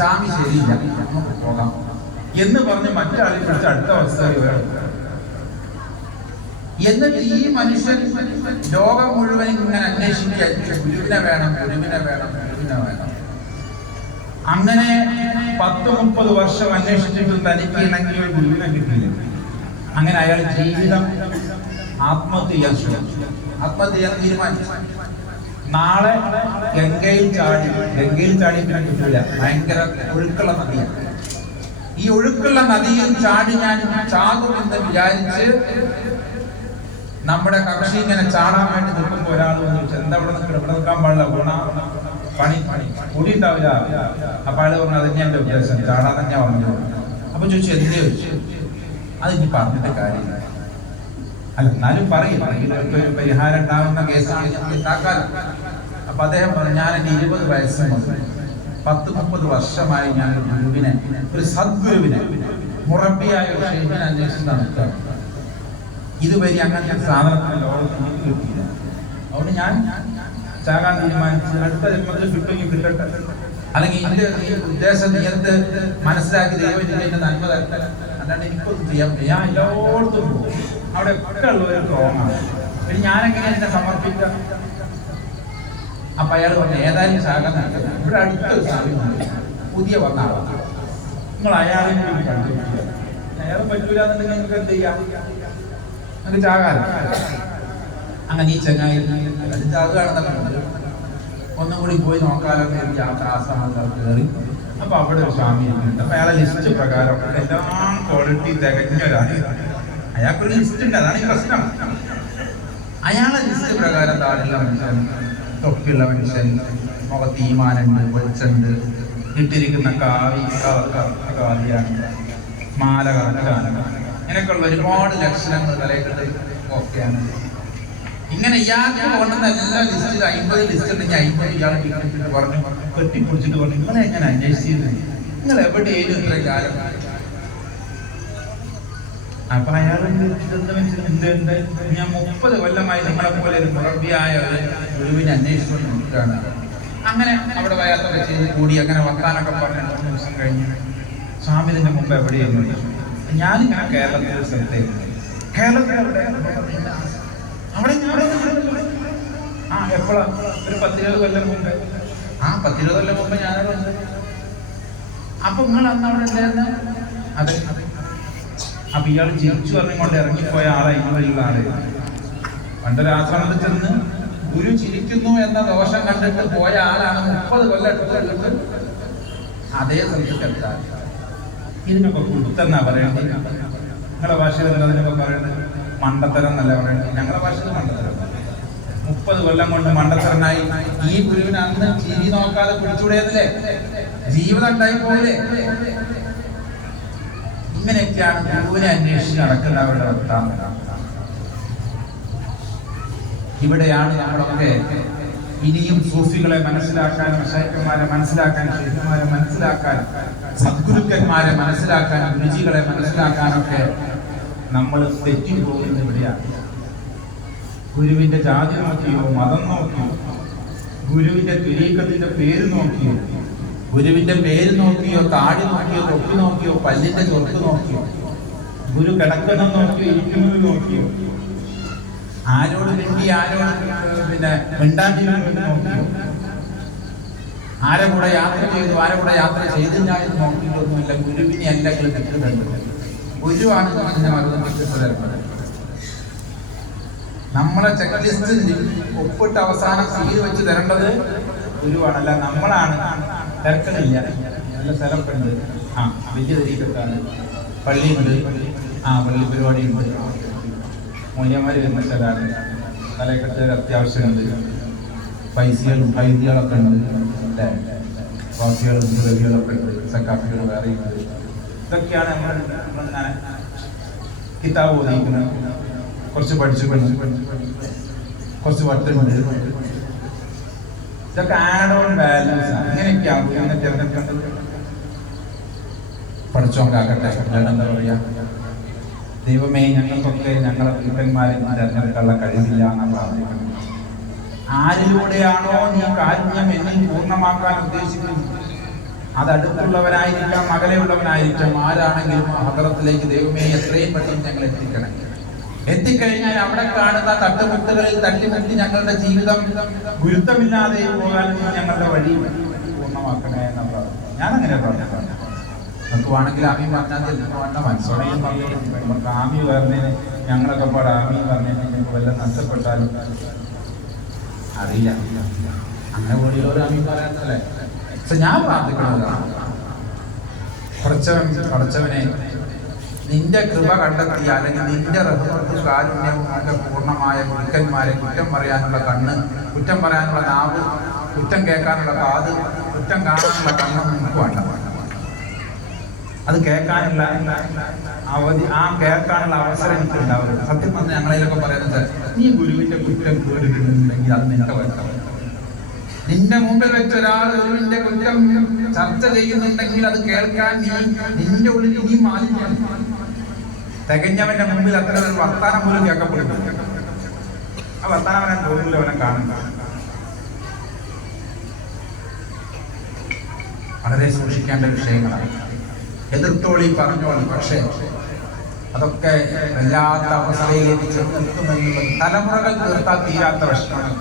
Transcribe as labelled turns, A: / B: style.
A: സ്വാമി ശരിയില്ല. നമുക്ക് പോകാം. എന്ന് പറഞ്ഞ് മറ്റൊരാളെ പിടിച്ച അടുത്ത അവസ്ഥ എന്നിട്ട് ഈ മനുഷ്യൻ ലോകം മുഴുവൻ ഇങ്ങനെ അന്വേഷിക്കുക ഗുരുവിനെ വേണം ഗുരുവിനെ വേണം ഗുരുവിനെ വേണം. അങ്ങനെ പത്ത് മുപ്പത് വർഷം അന്വേഷിച്ചിട്ടും തനിക്ക് ഇണങ്ങിയ ഒരു ഗുരുവിനെ കിട്ടില്ല അങ്ങനെ അയാൾ ജീവിതം ആത്മഹത്യ ചെയ്യാൻ ശ്രമിച്ചു. ആത്മഹത്യ ചെയ്യാൻ തീരുമാനിച്ചു. നാളെ ഗംഗയിൽ ചാടി ഗംഗയിൽ ചാടി പിന്നെ കിട്ടില്ല ഭയങ്കര ഒഴുക്കുള്ള നദിയാണ് ഈ ഒഴുക്കുള്ള നദിയിൽ ചാടി ഞാൻ ചാകുമെന്ന് വിചാരിച്ച് നമ്മുടെ കക്ഷി ഇങ്ങനെ ചാടാൻ വേണ്ടി നിൽക്കുമ്പോൾ ഒരാൾ വന്നു ചോദിച്ചു എന്താ ഇവിടെ നിൽക്കണം? ഇവിടെ നിൽക്കാൻ പാടില്ല ഗുണ പണി പണി. കൂടി ഉണ്ടാവില്ല. അപ്പൊ അയാൾ പറഞ്ഞു അത് എന്റെ ഉദ്ദേശം ചാടാൻ തന്നെ പറഞ്ഞു അപ്പൊ ചോദിച്ചു എന്തേ? ചോദിച്ചു അത് ഇനി പറഞ്ഞിട്ട് കാര്യമില്ല. അല്ല എന്നാലും പറയും. ഇതിനൊക്കെ ഒരു പരിഹാരം ഉണ്ടാകുന്ന കേസാണ് നമുക്ക് ഉണ്ടാക്കാലോ അപ്പൊ അദ്ദേഹം പറഞ്ഞു ഞാൻ എന്റെ ഇരുപത് വയസ്സ് പത്ത് മുപ്പത് വർഷമായി ഞാൻ ഒരു ഗുരുവിനെ ഒരു സദ്ഗുരുവിനെ മുറബിയായ ഒരു ഷെയ്ഖിനെ അന്വേഷിച്ച് നടത്താം ഇതുവരെ അങ്ങനത്തെ സാധനത്തിന് ലോകത്ത് എനിക്ക് കിട്ടിയില്ല. അതുകൊണ്ട് ഞാൻ ചാകാൻ തീരുമാനിച്ചു. അടുത്ത ജന്മത്തിൽ കിട്ടുമെങ്കിൽ കിട്ടട്ടെ. അല്ലെങ്കിൽ എന്റെ ഉദ്ദേശ നിയത്ത് മനസ്സിലാക്കി ദൈവം ഇതിന്റെ നന്മ തരട്ടെ അല്ലാണ്ട് എനിക്കൊന്നും ചെയ്യാൻ ഞാൻ എല്ലായിടത്തും പോകും. അവിടെ ഒക്കെ ഉള്ള ഒരു തോന്നാണ് പിന്നെ ഞാനെങ്ങനെ എന്നെ സമർപ്പിക്കാം? അപ്പൊ അയാൾ പറഞ്ഞു ഏതായാലും ശാഖ നടക്കുന്നത് ഇവിടെ അടുത്തൊരു സ്ഥാപനം പുതിയ വന്ന നിങ്ങൾ അയാളെ അയാൾ പറ്റൂല നിങ്ങൾക്ക് എന്ത് ചെയ്യാം? നിങ്ങൾക്ക് ചാകാല? അങ്ങനെ ഈ ചങ്ങായി ഒന്നും കൂടി പോയി നോക്കാലൊക്കെ എനിക്ക് ആ ആശ്രമത്തിൽ കയറി അപ്പൊ അവിടെ ഒരു സ്വാമി അപ്പൊ അയാളെ ലിസ്റ്റ് പ്രകാരം എല്ലാം ക്വാളിറ്റി തികഞ്ഞ ഒരാളാണ്. അയാൾക്കൊരു ലിസ്റ്റ് ഉണ്ട്. അതാണ് ഈ പ്രശ്നം. അയാളെ ലിസ്റ്റ് പ്രകാരം താടുള്ള മനുഷ്യൻ തൊപ്പിയുള്ള മനുഷ്യൻ മുഖത്ത് ഈമാനുണ്ട് വെളിച്ചുണ്ട് ഇട്ടിരിക്കുന്ന കാവി കാവിയാണ് മാല കറക്കാണ് ഇങ്ങനെയൊക്കെയുള്ള ഒരുപാട് ലക്ഷണങ്ങൾ തലയിട്ട് ഓക്കെയാണ് ഇങ്ങനെ ഇയാൾക്ക് കൊണ്ടുവന്ന എല്ലാ ലിസ്റ്റിൽ അമ്പത് ലിസ്റ്റ് ഉണ്ടെങ്കിൽ അമ്പത് ഇയാൾ പറഞ്ഞു കെട്ടിപ്പിടിച്ചിട്ട് പറഞ്ഞു. നിങ്ങളെ എങ്ങനെ അന്വേഷിച്ചിരുന്നു? നിങ്ങൾ എവിടെയും ഇത്ര കാലം? അപ്പൊ അയാൾ ഞാൻ മുപ്പത് കൊല്ലമായി നിങ്ങളെ പോലെ ഒരു മുറബിയായ ഒരു ഗുരുവിനെ അന്വേഷിച്ചുകൊണ്ട് നിൽക്കുകയാണ്. അങ്ങനെ അവിടെ വയാത്തൊക്കെ ചെയ്ത് കൂടി അങ്ങനെ വർത്താനൊക്കെ പറഞ്ഞ മൂന്ന് ദിവസം കഴിഞ്ഞ് സ്വാമി ഇതിന്റെ മുമ്പ് എവിടെയായിരുന്നു ഞാനിങ്ങനെ കേരളത്തിൽ ഒരു സ്ഥലത്തേക്ക് കേരളത്തിൽ അവിടെ. ആ എപ്പോഴാ? ഒരു പത്തിരുപത് കൊല്ലം മുമ്പ്. ആ പത്തിരുപത് കൊല്ലം മുമ്പ് ഞാനവിടെ അപ്പൊ നിങ്ങൾ അന്ന് അവിടെ ഉണ്ടായിരുന്ന? അതെ. അപ്പൊ ഇയാൾ ചിരിച്ചു പറഞ്ഞുകൊണ്ട് ഇറങ്ങിപ്പോയ ആളെ ആൾ പണ്ട് രാത്രി ചെന്ന് ഗുരു ചിരിക്കുന്നു എന്ന ദോഷം കണ്ടിട്ട് പോയ ആളാണ് മുപ്പത് കൊല്ലം എടുത്തിട്ട് അതേ സ്ഥലത്തേക്ക് എത്താൻ ഇതിനൊക്കെ കൊടുത്തെന്നാ പറയുന്നത് നിങ്ങളുടെ ഭാഷയിൽ എന്താ അതിനൊക്കെ പറയുന്നത് മണ്ടത്തരം എന്നല്ല പറയുന്നത് ഞങ്ങളുടെ ഭാഷയിൽ മണ്ടത്തരം. മുപ്പത് കൊല്ലം കൊണ്ട് മണ്ടത്തരനായി. ഈ ഗുരുവിന് അന്ന് ചിരി നോക്കാതെ പിടിച്ചുകൂടിയതല്ലേ ജീവിതം ഉണ്ടായി പോലെ ഇങ്ങനെയൊക്കെയാണ് ഗുരുവിനെ അന്വേഷിച്ച് നടക്കുന്നവരുടെ വൃത്താന്തം ഇവിടെയാണ് നമ്മളൊക്കെ ഇനിയും സൂഫികളെ മനസ്സിലാക്കാൻ മഷായിക്കന്മാരെ മനസ്സിലാക്കാൻ ഷെയ്ഖന്മാരെ മനസ്സിലാക്കാൻ സദ്ഗുരുക്കന്മാരെ മനസ്സിലാക്കാൻ രുചികളെ മനസ്സിലാക്കാനൊക്കെ നമ്മൾ തെറ്റിപ്പോകുന്നത് ഇവിടെയാണ്. ഗുരുവിന്റെ ജാതി നോക്കിയോ മതം നോക്കിയോ ഗുരുവിന്റെ തുരീക്കത്തിന്റെ പേര് നോക്കിയോ ഗുരുവിന്റെ പേര് നോക്കിയോ താടി നോക്കിയോ തൊപ്പി നോക്കിയോ പല്ലിന്റെ ചൊർക്ക് നോക്കിയോ ഗുരു കിടക്കണം നോക്കിയോ ഇരിക്കുന്നത് നോക്കിയോ? ആരോട് കിട്ടി ആരോട് പിന്നെ മിണ്ടാണ്ടിരുന്നു നോക്കിയോ? ആരെ കൂടെ യാത്ര ചെയ്തു ആരെ കൂടെ യാത്ര ചെയ്തില്ല എന്ന് നോക്കിയിട്ടൊന്നുമില്ല ഗുരുവിനെ അല്ലെങ്കിൽ നിങ്ങൾ കിട്ടുന്നുണ്ട് ഗുരുവാണ് ഇതിന്റെ മറുപടി കിട്ടുന്നത് നമ്മളെ ചെക്ക് ലിസ്റ്റിൽ ഒപ്പിട്ട് അവസാനം സീൽ വെച്ച് തരേണ്ടത് ഗുരുവാണല്ല നമ്മളാണ്. തിരക്കണില്ല. നല്ല സ്ഥലമൊക്കെ ഉണ്ട് ആ വലിയ തരീക്കത്താണ് പള്ളിയുണ്ട്. ആ പള്ളി പരിപാടിയുണ്ട്. മൂല്യന്മാർ വരുന്ന സ്ഥലമാണ്. തലക്കെട്ട് അത്യാവശ്യമുണ്ട്. പൈസകളും പൈസകളൊക്കെ ഉണ്ട്. അല്ലേ? വാസികളും ദ്രവ്യങ്ങളൊക്കെ ഉണ്ട്. വേറെ ഉണ്ട്. ഇതൊക്കെയാണ് നമ്മൾ നമ്മളിങ്ങനെ കിതാബ് ഓതിക്കുന്നത്. കുറച്ച് പഠിച്ചു പഠിച്ചു കുറച്ച് വട്ടുമുണ്ട് ഇതൊക്കെ ആഡ് ഓൺ വാല്യൂസ് ഇങ്ങനെയൊക്കെയാണ് ഇങ്ങനെ തിരഞ്ഞെടുക്കേണ്ടത് പഠിച്ചോണ്ടാക്കട്ടെ. എന്താ പറയാ? ദൈവമേ ഞങ്ങൾക്കൊക്കെ ഞങ്ങളെ വീട്ടന്മാരെ തിരഞ്ഞെടുക്കാനുള്ള കഴിവില്ല എന്നാണ് ആരിലൂടെയാണോ നീ കാരുണ്യം എന്നിൽ പൂർണമാക്കാൻ ഉദ്ദേശിക്കുന്നത്? അത് അടുത്തുള്ളവനായിരിക്കാം അകലെയുള്ളവനായിരിക്കാം ആരാണെങ്കിലും ആ ഹദ്റത്തിലേക്ക് ദൈവമേ എത്രയും പെട്ടെന്ന് ഞങ്ങൾ എത്തിക്കണം. എത്തിക്കഴിഞ്ഞാൽ അവിടെ കാണുന്ന തട്ടുമുട്ടുകളിൽ തട്ടിമുട്ടി ഞങ്ങളുടെ ജീവിതം ഗുരുത്വമില്ലാതെ പോകാൻ ഞങ്ങളുടെ വഴി പൂർണമാക്കണേ എന്നുള്ളതാണ് ഞാൻ അങ്ങനെ പറഞ്ഞു നമുക്ക് വേണമെങ്കിൽ ആമി പറഞ്ഞാൽ വേണ്ട മനസ്സോടെയും പറഞ്ഞു നമുക്ക് ആമി പറഞ്ഞതിന് ഞങ്ങളൊക്കെ പാടെ ആമി പറഞ്ഞതിന് ഞങ്ങൾക്ക് വല്ല നഷ്ടപ്പെട്ടാലും അറിയില്ല. അങ്ങനെ കൂടിയുള്ള ആമി പറയാത്തല്ലേ പക്ഷെ ഞാൻ പ്രാർത്ഥിക്കുന്നതാണ്. കുറച്ചവൻ കുറച്ചവനെ നിന്റെ കൃപ കണ്ടെത്തി അല്ലെങ്കിൽ നിന്റെ റഹ്മത്തും കാരുണ്യവും ഒക്കെ പൂർണമായ ഗുരുക്കന്മാരെ കുറ്റം പറയാനുള്ള കണ്ണ് കുറ്റം പറയാനുള്ള നാവ് കുറ്റം കേൾക്കാനുള്ള കാത് കുറ്റം കാണാനുള്ള കണ്ണും നമുക്ക് വേണ്ട. അത് കേൾക്കാനുള്ള അവധി ആ കേൾക്കാനുള്ള അവസരം എനിക്ക് ഉണ്ടാവില്ല സത്യം പറഞ്ഞ ഞങ്ങളിലൊക്കെ പറയുന്നത് നീ ഗുരുവിന്റെ കുറ്റം കേട്ടിട്ടുണ്ടെങ്കിൽ അത് നിന്റെ വരുത്തം നിന്റെ മുമ്പിൽ വെച്ച ഒരാൾ ഗുരുവിന്റെ കുറ്റം ചർച്ച ചെയ്യുന്നുണ്ടെങ്കിൽ അത് കേൾക്കാൻ നീ നിന്റെ ഉള്ളിൽ നീ മാലിന്യം തികഞ്ഞവന്റെ മുമ്പിൽ അത്ര ഒരു വർത്താനം പോലും കേൾക്കപ്പെടുന്നു. ആ വർത്താനം അവനെ തോന്നില്ല അവനെ കാണുന്നു വളരെ സൂക്ഷിക്കേണ്ട വിഷയങ്ങളാണ്. എതിർത്തോളി പറഞ്ഞോളി പക്ഷേ അതൊക്കെ വല്ലാത്ത അവസ്ഥയിലേക്ക് ചെന്നെത്തുമെന്നുള്ള തലമുറകൾ തീർത്താൽ തീരാത്ത വിഷമമാണ്